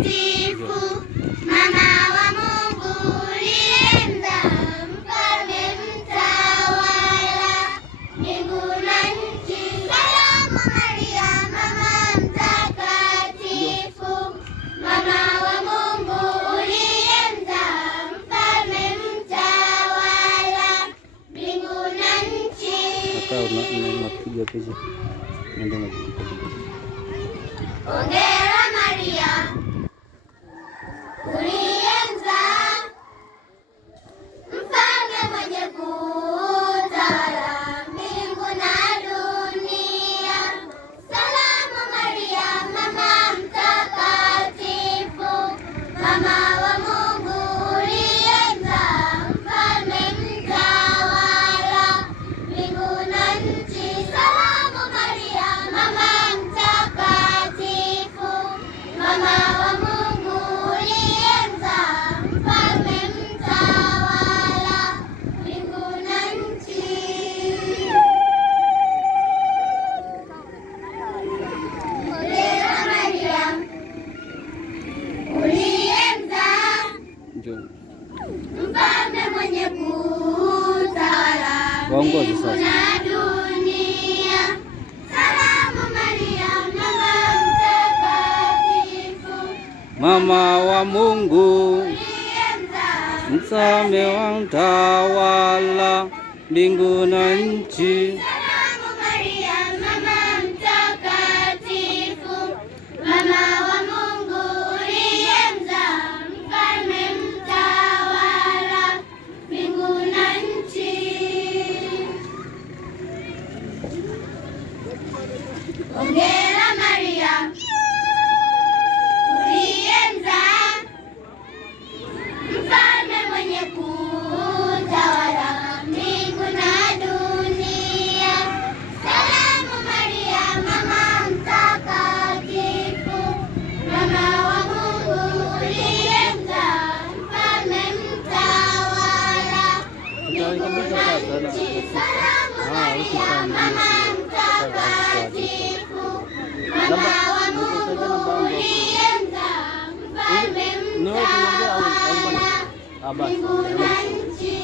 Mtakatifu, Mama wa Mungu uliyemzaa, Mfalme mtawala, mbingu na nchi. Salamu Maria, Mama mtakatifu, Mama wa Mungu uliyemzaa, Mfalme mtawala, mbingu na nchi. Hongera Maria uliyemzaa mfalme mwenye kutawala mbingu na dunia. Salamu Maria, Mama mtakatifu, Mama wa Mungu uliyemzaa, Mfalme mtawala, mbingu na nchi. Salamu Maria, Mama mtakatifu, Mama wa Mungu uliyemzaa, Mfalme mtawala, mbingu na nchi. Hongera Maria uliyemzaa mfalme mwenye kutawala mbingu na dunia. Salamu Maria, Mama mtakatifu, Mama wa Mungu, mfalme wa mtawala mbingu na nchi. Salamu Maria, Mama mtakatifu, Mama wa Mungu uliyemzaa, Mfalme mtawala, mbingu na nchi. Hongera Maria uliyemzaa mfalme mwenye kutawala mbingu na dunia. Salamu Maria, Mama mtakatifu, Mama wa Mungu uliyemzaa, Mfalme mtawala, mbingu na nchi. Salamu Maria, Mama mtakatifu, Mama wa Mungu uliyemzaa, Mfalme mtawala, mbingu na nchi.